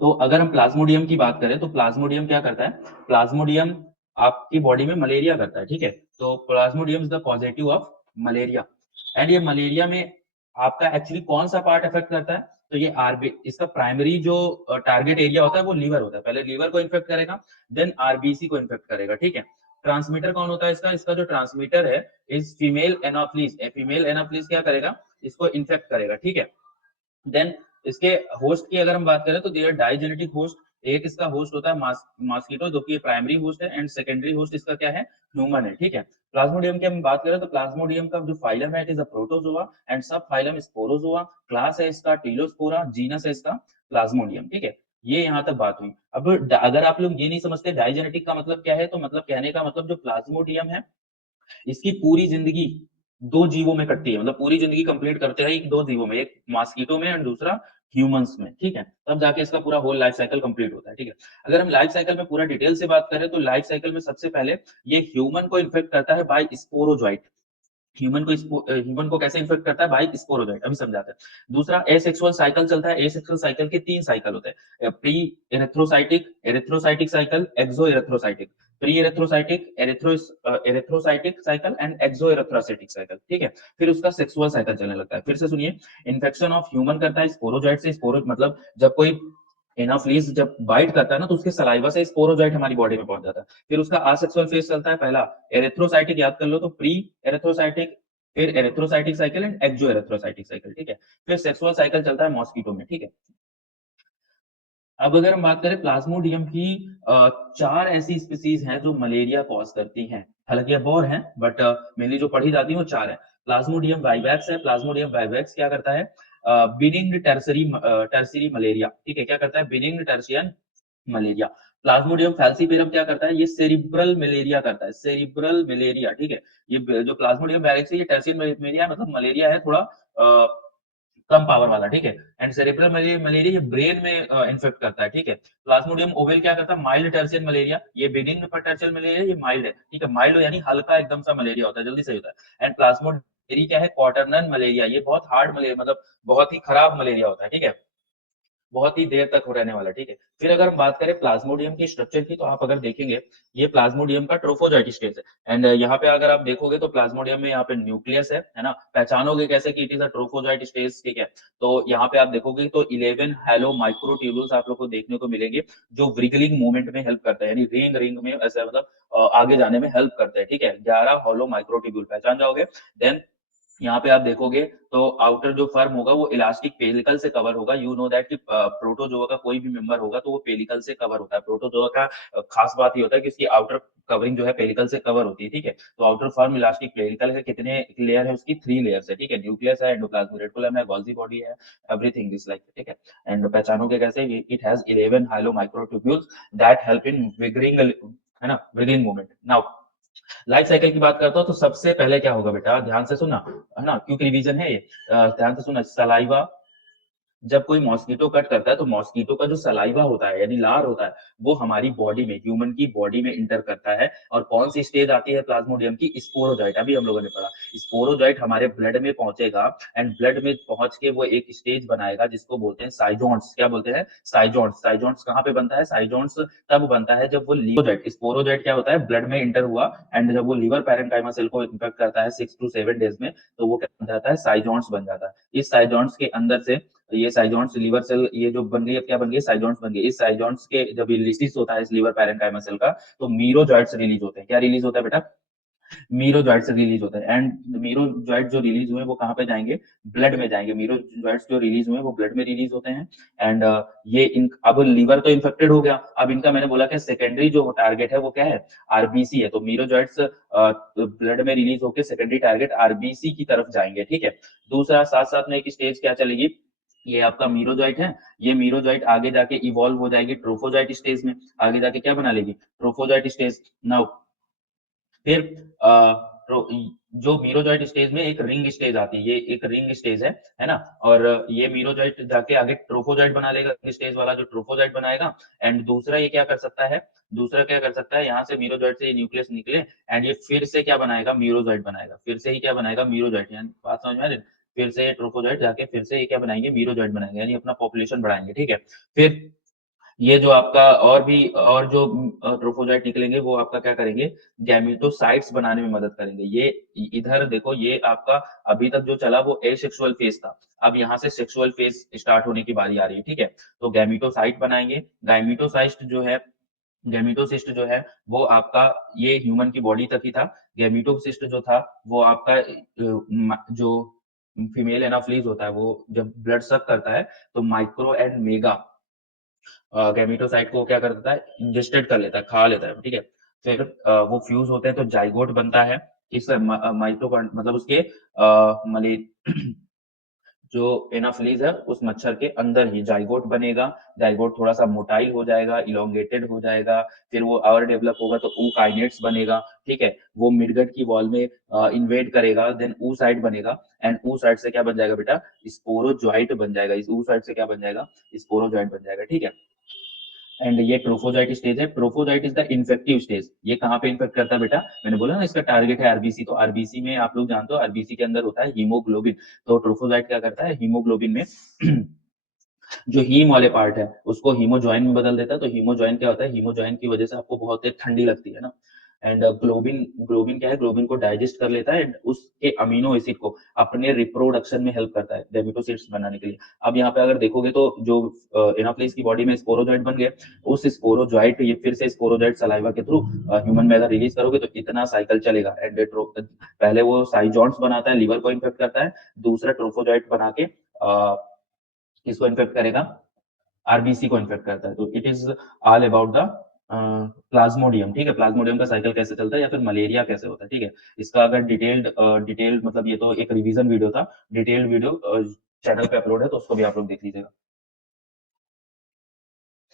तो अगर हम प्लाज्मोडियम की बात करें तो प्लाज्मोडियम क्या करता है, प्लाज्मोडियम आपकी बॉडी में मलेरिया करता है, ठीक है। तो Plasmodium is the positive of malaria. And ये मलेरिया में आपका एक्चुअली कौन सा पार्ट इफेक्ट करता है, तो ये आरबी इसका प्राइमरी जो टारगेट एरिया होता है वो लीवर होता है, पहले लीवर को इन्फेक्ट करेगा, देन आरबीसी को इन्फेक्ट करेगा, ठीक है। ट्रांसमीटर कौन होता है इसका, इसका जो ट्रांसमीटर है इस फीमेल एनोफ्लिस, फीमेल एनोफ्लिस क्या करेगा, इसको इन्फेक्ट करेगा, ठीक है। देन इसके होस्ट की अगर हम बात करें तो देयर डाइजेनेटिक होस्ट, एक इसका होस्ट होता है मॉस्किटो जो कि प्राइमरी होस्ट है, एंड सेकेंडरी होस्ट इसका क्या है, ह्यूमन है, ठीक है। प्लाज्मोडियम की हम बात करें तो प्लाज्मोडियम का जो फाइलम है it is a protozoa and सब फाइलम स्पोरोजोआ, क्लास है इसका टीलोस्पोरा, जीनस है इसका प्लाज्मोडियम, ठीक है। ये यहाँ तक बात हुई। अब अगर आप लोग ये नहीं समझते डाइजेनेटिक का मतलब क्या है, तो मतलब कहने का मतलब जो प्लाज्मोडियम है इसकी पूरी जिंदगी दो जीवों में कटती है, मतलब पूरी जिंदगी कंप्लीट करते हैं एक दो जीवों में, एक मॉस्किटो में और दूसरा ह्यूमंस में, ठीक है। तब जाके इसका पूरा होल लाइफ साइकिल कंप्लीट होता है, ठीक है। अगर हम लाइफ साइकिल में पूरा डिटेल से बात करें तो लाइफ साइकिल में सबसे पहले ये ह्यूमन को इन्फेक्ट करता है बाय स्पोरोजोइट। ह्यूमन को कैसे इन्फेक्ट करता है, बाय स्पोरोजोइट, अभी समझाते हैं। दूसरा एसेक्सुअल साइकिल चलता है, एसेक्सुअल साइकिल के तीन साइकिल होते हैं, pre erythrocytic, erythrocytic cycle, exo erythrocytic, pre erythrocytic, erythrocytic cycle and exo erythrocytic cycle, ठीक है। फिर उसका सेक्सुअल साइकिल चलने लगता है। फिर से सुनिए, इन्फेक्शन ऑफ ह्यूमन करता है स्पोरोजोइट से, स्पोरो मतलब जब कोई एनाफ्लीज जब बाइट करता है ना तो उसके सलाइवा से स्पोरोजोइट हमारी बॉडी में पहुंच जाता है। फिर उसका असेक्सुअल फेज चलता है, पहला एरिथ्रोसाइटिक, याद कर लो तो प्री एरिथ्रोसाइटिक, फिर erythrocytic cycle and exo erythrocytic cycle, ठीक है। फिर सेक्सुअल साइकिल चलता है मॉस्किटो में, ठीक है। अब अगर हम बात करें प्लाज्मोडियम की, चार ऐसी स्पीसीज हैं जो मलेरिया कॉज करती हैं, हालांकि अब और हैं बट मेनली जो पढ़ी जाती है वो चार है। प्लाज्मोडियम वाइवैक्स है, प्लाज्मोडियम वाइवैक्स क्या करता है, बिनिग्न टर्सरी मलेरिया, ठीक है, क्या करता है, बिनिग्न टर्शियन मलेरिया। प्लाज्मोडियम फैल्सीपेरम क्या करता है, ये सेरिब्रल मलेरिया करता है, सेरिब्रल मलेरिया, ठीक है। ये जो प्लाज्मोडियम वायरस है ये टर्शियन मलेरिया मतलब मलेरिया है थोड़ा कम पावर वाला, ठीक है। एंड सेरेब्रल मलेरिया ये ब्रेन में इन्फेक्ट करता है, ठीक है। प्लाज्मोडियम ओवेल क्या करता है, माइल्ड टर्शियन मलेरिया, ये बिगिनिंग पर टर्शियन मलेरिया, ये माइल्ड है, ठीक है। माइल्ड यानी हल्का एकदम सा मलेरिया होता है, जल्दी सही होता है। एंड प्लाज्मोडियम क्या है, क्वार्टरनल मलेरिया, ये बहुत हार्ड मलेरिया मतलब बहुत ही खराब मलेरिया होता है, ठीक है, बहुत ही देर तक रहने वाला, ठीक है। फिर अगर हम बात करें प्लाज्मोडियम की स्ट्रक्चर की तो आप अगर देखेंगे ये प्लाज्मोडियम का ट्रोफोजाइट स्टेज है। एंड यहाँ पे अगर आप देखोगे तो प्लाज्मोडियम में यहाँ पे न्यूक्लियस है ना, पहचानोगे कैसे कि इट इज अ ट्रोफोजाइट स्टेज, ठीक है। तो यहाँ पे आप देखोगे तो 11 हैलो माइक्रोट्यूब्यूल्स आप लोग को देखने को मिलेंगे जो व्रिगलिंग मूवमेंट में हेल्प करते हैं, यानी रिंग रिंग में ऐसा मतलब आगे जाने में हेल्प करते हैं, ठीक है। 11 हॉलो माइक्रोट्यूब्यूल पहचान जाओगे। देन यहाँ पे आप देखोगे तो आउटर जो फर्म होगा वो इलास्टिक पेलिकल से कवर होगा। यू नो दैट कि प्रोटोजोआ का कोई भी मेंबर होगा तो वो पेलिकल से कवर होता है। प्रोटोजोआ का खास बात ये होता है कि इसकी आउटर कवरिंग जो है पेलिकल से कवर होती है, ठीक है। तो आउटर फर्म इलास्टिक पेलिकल है, कितने लेयर है उसकी, 3 लेयर्स है, ठीक है। न्यूक्लियस है, एंडोप्लाज्म रेटिकुलम है, गोल्जी बॉडी है, एवरीथिंग इज लाइक, ठीक है। एंड पहचानोगे कैसे, it has 11 halo microtubules that help in wiggling, है ना, wiggling movement. Now life cycle की बात करता हूं तो सबसे पहले क्या होगा बेटा, ध्यान से सुनना, है ना, क्योंकि रिवीजन है ये, ध्यान से सुनना। सलाइवा, जब कोई मॉस्किटो कट करता है तो मॉस्किटो का जो सलाइवा होता है यानी लार होता है वो हमारी बॉडी में, ह्यूमन की बॉडी में इंटर करता है। और कौन सी स्टेज आती है प्लाज्मोडियम की, स्पोरोजॉइट, अभी हम लोगों ने पढ़ा। स्पोरोजॉइट हमारे ब्लड में पहुंचेगा एंड ब्लड में पहुंच के वो एक स्टेज बनाएगा जिसको बोलते हैं साइजोन्स, क्या बोलते हैं, साइजोन्स। साइजोन्स कहाँ पे बनता है, साइजोन्स तब बनता है जब वो लीवरजॉइट, स्पोरोजॉइट क्या होता है, ब्लड में इंटर हुआ एंड जब वो लीवर पैरेंकाइमा सेल को इन्फेक्ट करता है 6 to 7 डेज में, तो वो क्या बन जाता है, साइजोन्स बन जाता है। इस साइजोन्स के अंदर से ये साइजोन्स लीवर सेल ये जो बन गई, अब क्या बन गई, साइजोन्स बन गई। इस साइजोन्स के जब रिलीज होता है इस लीवर पैरेंकाइमा सेल का तो मीरोजॉइट्स रिलीज होते हैं। क्या रिलीज होता है बेटा, मीरोजॉइट्स रिलीज होता है। एंड मीरोजॉइट जो रिलीज हुए वो कहाँ पे जाएंगे, ब्लड में जाएंगे। मीरोजॉइट्स जो रिलीज हुए वो ब्लड में रिलीज होते हैं। एंड ये इन अब लीवर तो इन्फेक्टेड हो गया, अब इनका मैंने बोला कि सेकेंडरी जो टारगेट है वो क्या है, आरबीसी है। तो मीरोजॉइट्स ब्लड में रिलीज होकर सेकेंडरी टारगेट आरबीसी की तरफ जाएंगे, ठीक है। दूसरा साथ साथ में एक स्टेज क्या चलेगी, ये आपका मीरोजॉइट है, ये मीरोजॉइट आगे जाके इवॉल्व हो जाएगी ट्रोफोजॉइट स्टेज में, आगे जाके क्या बना लेगी, ट्रोफोजॉइट स्टेज। नाउ फिर जो मीरोजॉइट स्टेज में एक रिंग स्टेज आती है, ये एक रिंग स्टेज है ना। और ये मीरोजॉइट जाके आगे ट्रोफोजॉइट बना लेगा, स्टेज वाला जो ट्रोफोजॉइट बनाएगा। एंड दूसरा ये क्या कर सकता है, दूसरा क्या कर सकता है, यहाँ से मीरोजॉइट से न्यूक्लियस निकले एंड ये फिर से क्या बनाएगा, मीरोजॉइट बनाएगा, फिर से ही क्या बनाएगा, मीरोजॉइट, यानी बात समझ में आ रही है? फिर से ये ट्रोफोजॉइट जाके फिर से ये क्या बनाएंगे, मीरोजॉइट बनाएंगे, यानी अपना पॉपुलेशन बढ़ाएंगे, ठीक है। फिर ये जो आपका और जो ट्रोफोजाइट निकलेंगे वो आपका क्या करेंगे, गैमेटोसाइट्स बनाने में मदद करेंगे। ये इधर देखो, ये आपका अभी तक जो चला वो एसेक्सुअल फेज था, अब यहाँ से सेक्सुअल फेज स्टार्ट होने की बारी आ रही है, ठीक है। तो गैमेटोसाइट बनाएंगे, गैमेटोसाइट जो है, गैमेटोसिस्ट जो है वो आपका ये ह्यूमन की बॉडी तक ही था। गैमेटोसिस्ट जो था वो आपका जो फीमेल एनाफ्लीज होता है वो जब ब्लड सक करता है तो माइक्रो एंड मेगा गैमेटोसाइट को क्या कर देता है, इंजेस्टेड कर लेता है, खा लेता है, ठीक है। फिर वो फ्यूज होते हैं तो जाइगोट बनता है। इस माइटोकॉन्ड मतलब उसके मले जो एनाफ्लीज है उस मच्छर के अंदर ही जाइगोट बनेगा। जाइगोट थोड़ा सा मोटाइल हो जाएगा, इलोंगेटेड हो जाएगा, फिर वो और डेवलप होगा तो ऊकाइनेट्स बनेगा, ठीक है। वो मिडगट की वॉल में इन्वेड करेगा, देन ऊ साइड बनेगा, एंड ऊ साइड से क्या बन जाएगा बेटा, स्पोरोजॉइट बन जाएगा। इस ऊ साइड से क्या बन जाएगा, स्पोरोजॉइट बन जाएगा, ठीक है। एंड ये ट्रोफोजाइट स्टेज है। ट्रोफोजाइट इज द इन्फेक्टिव स्टेज। ये कहाँ पे इन्फेक्ट करता है बेटा, मैंने बोला ना इसका टारगेट है आरबीसी, तो आरबीसी में आप लोग जानते हो आरबीसी के अंदर होता है हीमोग्लोबिन। तो ट्रोफोजाइट क्या करता है, हीमोग्लोबिन में जो हीम वाले पार्ट है उसको हीमोजॉइन में बदल देता है। तो हीमोजॉइन क्या होता है, हीमोजॉइन की वजह से आपको बहुत तेज ठंडी लगती है ना। एंड ग्लोबिन, ग्लोबिन क्या है, ग्लोबिन को डाइजेस्ट कर लेता है एंड उसके अमीनो एसिड को अपने रिप्रोडक्शन में हेल्प करता है गैमेटोसिड्स बनाने के लिए। अब यहाँ पे अगर देखोगे तो जो एनाफ्लीज की बॉडी में स्पोरोजॉइट बन गए, उस स्पोरोजॉइट ये फिर से स्पोरोजॉइट सलाइवा के थ्रू ह्यूमन में अगर रिलीज करोगे तो इतना साइकिल चलेगा। एंड पहले वो साइजॉन्स बनाता है, लीवर को इन्फेक्ट करता है, दूसरा ट्रोफोजॉइट बना के किसको इन्फेक्ट करेगा, आरबीसी को इन्फेक्ट करता है। तो it is all about the Plasmodium, ठीक है। प्लाज्मोडियम का साइकिल कैसे चलता है या फिर मलेरिया कैसे होता है, ठीक है। इसका अगर डिटेल्ड मतलब ये तो एक रिवीजन वीडियो था, डिटेल्ड वीडियो चैनल पे अपलोड है तो उसको भी आप लोग देख लीजिएगा।